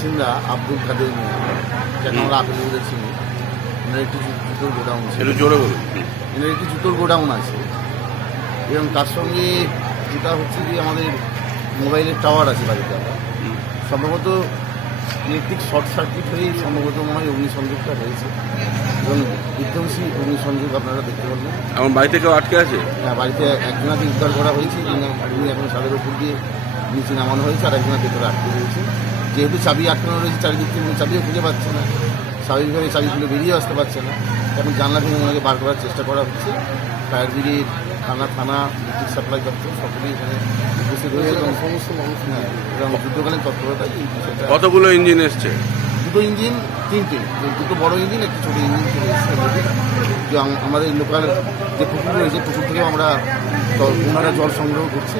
বাসিন্দা আব্দুল কাদের মিয়া, যাকে আমরা আপেল বলে চিনি। এনার একটি জুতোর গোডাউন ছিল, এনার একটি জুতোর গোডাউন আছে, এবং তার সঙ্গে যেটা হচ্ছে যে আমাদের মোবাইলের টাওয়ার আছে বাড়িতে। আমরা সম্ভবত ইলেকট্রিক শর্ট সার্কিট হয়েই সম্ভবত মনে হয় অগ্নিসংযোগটা হয়েছে, এবং বিধ্বংসী অগ্নিসংযোগ আপনারা দেখতে পারবেন। আমার বাড়িতে কেউ আটকে আছে? হ্যাঁ, বাড়িতে একজনাকে উদ্ধার করা হয়েছে, যিনি এখন ছাদের উপর দিয়ে নিচে নামানো হয়েছে, আর একজনের ভেতরে আটকে রয়েছে। যেহেতু চাবি আটকানো রয়েছে চারিদিক থেকে, চাবিও খুঁজে পাচ্ছে না, স্বাভাবিকভাবে চাবি খুলে বেরিয়ে আসতে পারছে না। এখন জানলা ভেঙে ওনাকে বার করার চেষ্টা করা হচ্ছে। ফায়ার ব্রিগেড, থানা, বিদ্যুৎ সাপ্লাই দপ্তর সকলেই এখানে উপস্থিত হয়েছে, এবং সমস্ত মানুষ এবং যুদ্ধকালীন তৎপরতা এই বিষয়টা। কতগুলো ইঞ্জিন এসছে? দুটো ইঞ্জিন, তিনটে, দুটো বড় ইঞ্জিন, একটি ছোটো ইঞ্জিন চলে এসেছে। যে আমাদের লোকাল যে পুকুর রয়েছে, পুকুর থেকেও আমরা ওনারা জল সংগ্রহ করছি।